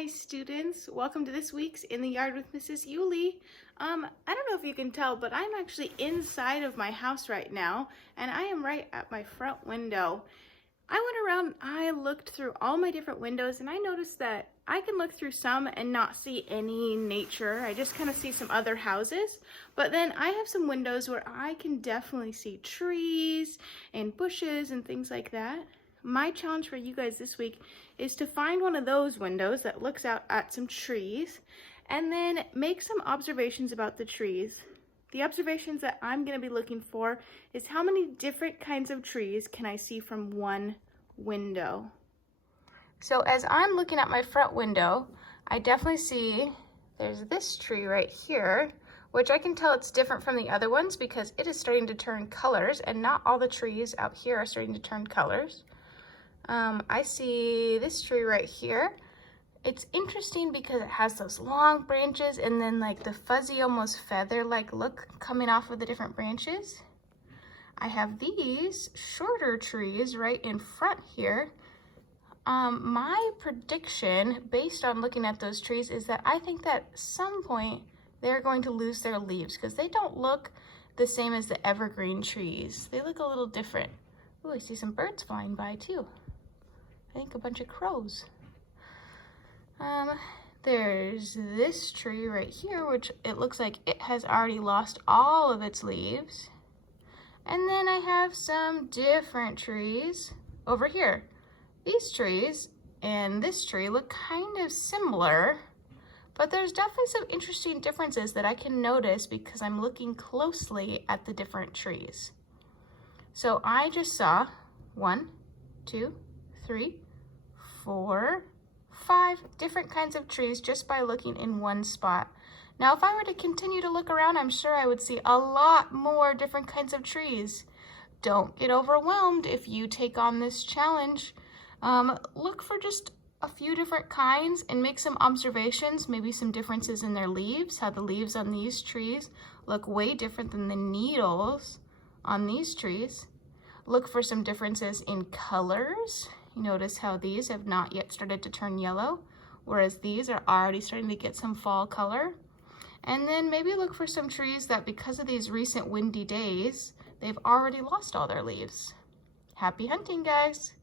Hi students, welcome to this week's In the Yard with Mrs. Yuly. I don't know if you can tell, but I'm actually inside of my house right now, and I am right at my front window. I went around, I looked through all my different windows, and I noticed that I can look through some and not see any nature. I just kind of see some other houses, but then I have some windows where I can definitely see trees and bushes and things like that. My challenge for you guys this week is to find one of those windows that looks out at some trees and then make some observations about the trees. The observations that I'm going to be looking for is how many different kinds of trees can I see from one window. So as I'm looking at my front window, I definitely see there's this tree right here, which I can tell it's different from the other ones because it is starting to turn colors, and not all the trees out here are starting to turn colors. I see this tree right here. It's interesting because it has those long branches and then like the fuzzy, almost feather-like look coming off of the different branches. I have these shorter trees right in front here. My prediction, based on looking at those trees, is that I think that at some point they're going to lose their leaves because they don't look the same as the evergreen trees. They look a little different. Oh, I see some birds flying by too. I think a bunch of crows. There's this tree right here, which it looks like it has already lost all of its leaves. And then I have some different trees over here. These trees and this tree look kind of similar, but there's definitely some interesting differences that I can notice because I'm looking closely at the different trees. So I just saw 1, 2, 3, 4, 5 different kinds of trees just by looking in one spot. Now, if I were to continue to look around, I'm sure I would see a lot more different kinds of trees. Don't get overwhelmed if you take on this challenge. Look for just a few different kinds and make some observations, maybe some differences in their leaves, how the leaves on these trees look way different than the needles on these trees. Look for some differences in colors. You notice how these have not yet started to turn yellow, whereas these are already starting to get some fall color. And then maybe look for some trees that, because of these recent windy days, they've already lost all their leaves. Happy hunting, guys!